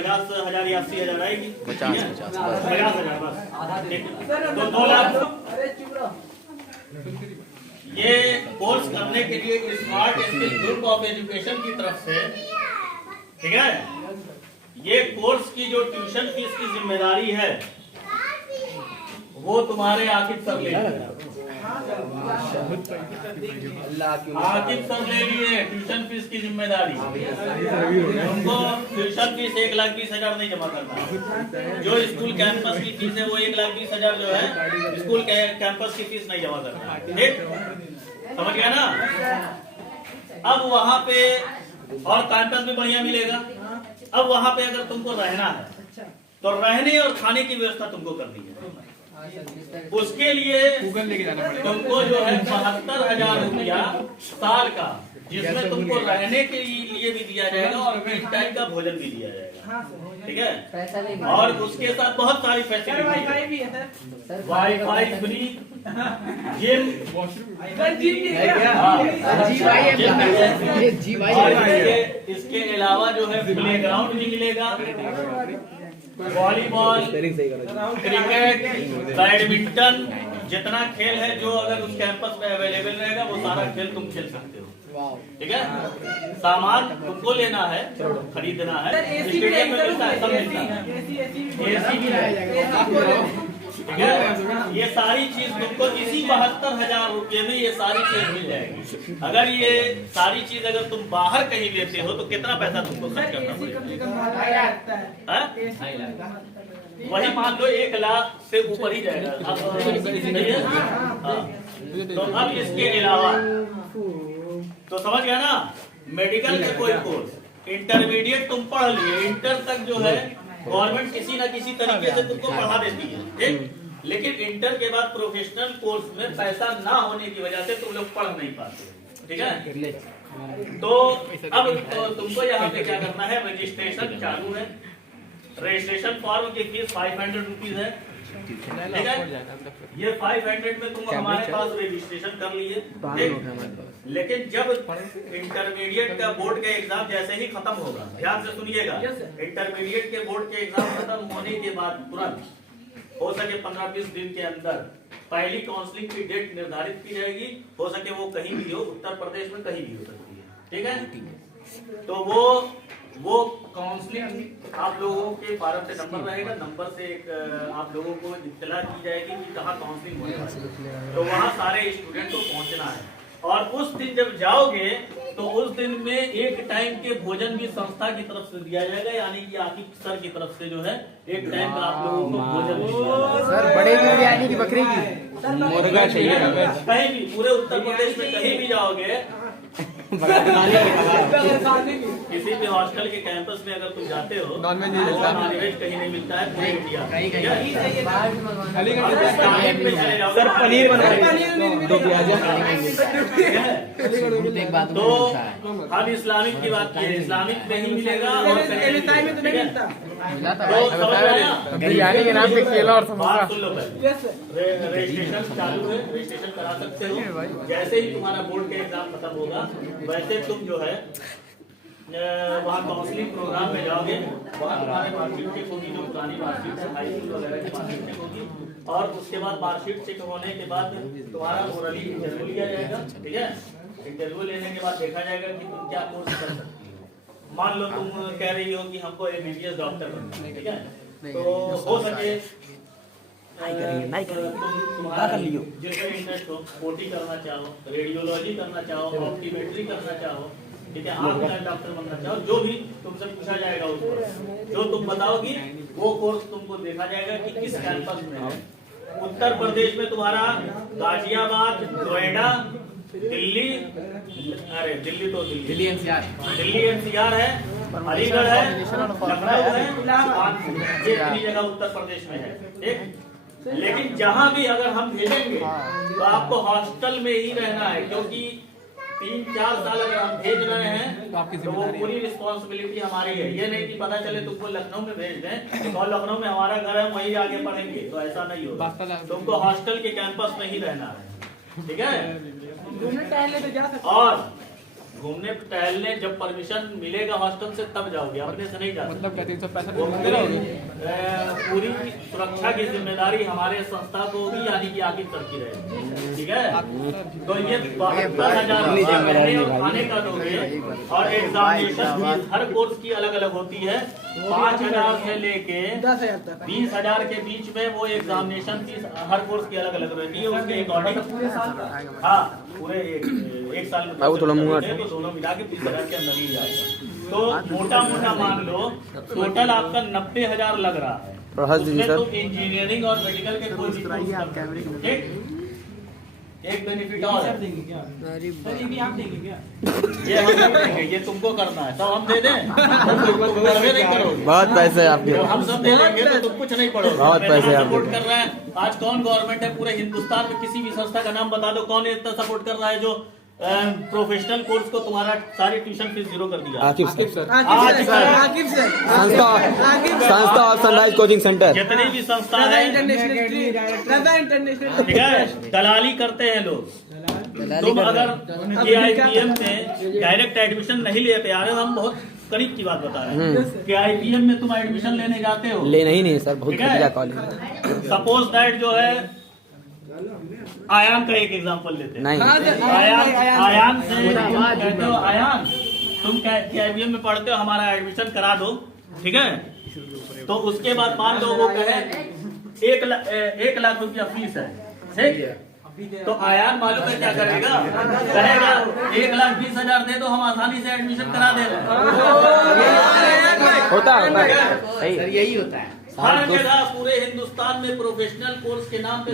50,000 या 80,000 आएगी। 50,000 बस। तो 2 लाख। ये कोर्स करने के लिए smart skill group of education की तरफ से, ठीक है, ये कोर्स की जो ट्यूशन फीस की जिम्मेदारी है वो तुम्हारे आकिब सर ले लिए। आकिब सर ले लिए ट्यूशन फीस की जिम्मेदारी। तुमको ट्यूशन फीस 1,20,000 नहीं जमा करना। जो स्कूल कैंपस की फीस है वो 1,20,000 जो है स्कूल कैंपस की फीस नहीं जमा करना। ठीक, समझ गया ना। अब वहाँ पे और कैंपस भी बढ़िया मिलेगा। अब वहाँ पे अगर तुमको रहना है तो रहने और खाने की व्यवस्था तुमको करनी है। उसके लिए तुमको जो है 72,000 रुपया साल का, जिसमें तुमको रहने के लिए भी दिया जाएगा और एक टाइम का भोजन भी दिया जाएगा। ठीक है, और उसके साथ बहुत सारी फैसिलिटी है। वाईफाई फ्री, जिम, इसके अलावा जो है प्ले ग्राउंड भी मिलेगा, वॉलीबॉल, क्रिकेट, बैडमिंटन, जितना खेल है जो अगर उस कैंपस में अवेलेबल रहेगा वो सारा खेल तुम खेल सकते हो। ठीक है, सामान तुमको लेना है, खरीदना है। स्टेडियम में मिलता है, सब मिलता है, एसी भी है। ठीक है, ये सारी चीज तुमको इसी 72,000 रुपये में ये सारी चीज मिल जाएगी। अगर ये सारी चीज अगर तुम बाहर कहीं लेते हो तो कितना पैसा तुमको खर्च करना पड़ेगा? वही मान लो 1 लाख से ऊपर ही जाएगा। तो अब इसके अलावा तो समझ गया ना, मेडिकल में कोई कोर्स, इंटरमीडिएट तुम पढ़ लिए, इंटर तक जो है गवर्नमेंट किसी न किसी तरीके से तुमको पढ़ा देती है। ठीक, लेकिन इंटर के बाद प्रोफेशनल कोर्स में पैसा ना होने की वजह से तुम लोग पढ़ नहीं पाते। ठीक है, तो अब तो तुमको यहाँ पे क्या करना है, रजिस्ट्रेशन चालू है। रजिस्ट्रेशन फॉर्म की फीस 500 रुपीज है। ठीक है, ये 500 में तुम हमारे पास रजिस्ट्रेशन कर लिए। लेकिन जब इंटरमीडिएट का बोर्ड का एग्जाम जैसे ही खत्म होगा, ध्यान से सुनिएगा, इंटरमीडिएट के बोर्ड के एग्जाम खत्म होने के बाद तुरंत हो सके 15-20 दिन के अंदर पहली काउंसलिंग की डेट निर्धारित की जाएगी। हो सके वो कहीं भी हो, उत्तर प्रदेश में कहीं भी हो सकती है। ठीक है, तो वो काउंसलिंग आप लोगों के फार्म से नंबर रहेगा, नंबर से एक आप लोगों को इत्तला की जाएगी कि कहाँ काउंसलिंग होने वाली है। तो वहाँ सारे स्टूडेंट को पहुँचना है, और उस दिन जब जाओगे तो उस दिन में एक टाइम के भोजन भी संस्था की तरफ से दिया जाएगा, यानी कि आकिब सर की तरफ से जो है एक टाइम का आप लोगों को भोजन। सर बड़े बिरयानी की, बकरी की, मुर्गा चाहिए। कहीं भी पूरे उत्तर प्रदेश में कहीं भी जाओगे, किसी भी हॉस्टल के कैंपस में अगर तुम जाते हो, नॉनवेज कहीं नहीं मिलता है। सर पनीर तो हम इस्लामिक की बात की, इस्लामिक में ही मिलेगा और बिरयानी के नाम पे केला और समोसा। सुन लो, रजिस्ट्रेशन चालू है, रजिस्ट्रेशन करा सकते हो। जैसे ही तुम्हारा बोर्ड का एग्जाम खत्म होगा वैसे तुम जो है वहाँ काउंसलिंग प्रोग्राम में जाओगे, वहाँ तुम्हारे मार्कशीट चेक होगी, जो पुरानी मार्कशीट है, हाई स्कूल वगैरह की मार्कशीट चेक होगी, और उसके बाद मार्कशीट चेक होने के बाद तुम्हारा ओरली इंटरव्यू लिया जाएगा। ठीक है, इंटरव्यू लेने के बाद देखा जाएगा कि तुम क्या कोर्स कर सकती हो। मान लो तुम कह रही हो कि हमको MBBS डॉक्टर बनना है। ठीक है, तो हो सके तुम्हारा जिसमें इंटरेस्ट हो, OT करना चाहो, रेडियोलॉजी करना चाहो, ऑप्टीमेट्री करना चाहो, ठीक है, आप डॉक्टर बनना चाहो, जो भी तुमसे पूछा जाएगा उसको जो तुम बताओगी वो कोर्स तुमको देखा जाएगा कि किस कैंपस में है। उत्तर प्रदेश में तुम्हारा गाजियाबाद, नोएडा, दिल्ली, अरे दिल्ली तो दिल्ली NCR है, अलीगढ़ है, लखनऊ है, ये इतनी जगह उत्तर प्रदेश में है। ठीक, लेकिन जहां भी अगर हम भेजेंगे तो आपको हॉस्टल में ही रहना है, क्योंकि 3-4 साल अगर हम भेज रहे हैं तो वो पूरी रिस्पॉन्सिबिलिटी हमारी है। ये नहीं कि पता चले तुमको लखनऊ में भेज दें तो लखनऊ में हमारा घर है वहीं आगे पढ़ेंगे, तो ऐसा नहीं होगा। तुमको हॉस्टल के कैंपस में ही रहना है। ठीक है, और घूमने टहलने जब परमिशन मिलेगा हॉस्टल से तब जाओगे, अपने से नहीं जाओगे। मतलब क्या 365 वो पूरी सुरक्षा की जिम्मेदारी हमारे संस्था को होगी, यानी कि आगे करती रहेगी। ठीक है, तो ये 72,000 खाने का दोगे और एग्जामिनेशन फीस हर कोर्स की अलग अलग होती है। 5,000 से लेके 20,000 के बीच में वो एग्जामिनेशन फीस हर कोर्स की अलग अलग रहती है। उसके अकॉर्डिंग हाँ पूरे एक साल में तो दोनों मिला के 30,000 के अंदर ही जाएगा। तो मोटा मोटा मान लो टोटल आपका 90,000 लग रहा है। उसमें तो इंजीनियरिंग और मेडिकल के कोई भी कोर्स कर, ठीक। एक बेनिफिट और है, ये हम नहीं देंगे, ये तुमको करना है, तो हम दे दें, तुम नहीं करोगे। बहुत पैसे आपके, हम सब दे देंगे तो तुम कुछ नहीं पढ़ोगे। बहुत पैसे सपोर्ट कर रहे हैं। आज कौन गवर्नमेंट है पूरे हिंदुस्तान में, किसी भी संस्था का नाम बता दो, कौन इतना सपोर्ट कर रहा है जो प्रोफेशनल कोर्स को तुम्हारा सारी ट्यूशन फीस जीरो कर दिया? संस्था और सनराइज कोचिंग सेंटर, जितनी भी संस्था है, ठीक है, दलाली करते हैं लोग। तुम अगर KIPM में डायरेक्ट एडमिशन नहीं ले पा रहे हो, हम बहुत करीब की बात बता रहे हैं। KIPM में तुम एडमिशन लेने जाते हो, लेना ही नहीं सर, बहुत बढ़िया कॉलेज। सपोज दैट जो है आयान का एक एग्जांपल लेते हैं। नहीं आयान से तुम कहते हो, आयान तुम KIPM में पढ़ते हो, हमारा एडमिशन करा दो, ठीक है। तो उसके बाद मान लो वो कहे 1 लाख रुपया फीस है, ठीक। तो आयान मालूम है क्या करेगा? कहेगा 1,20,000 दे दो, हम आसानी से एडमिशन करा दे रहे हैं। होता है सर, यही होता है हर जगह पूरे हिंदुस्तान में प्रोफेशनल कोर्स के नाम पे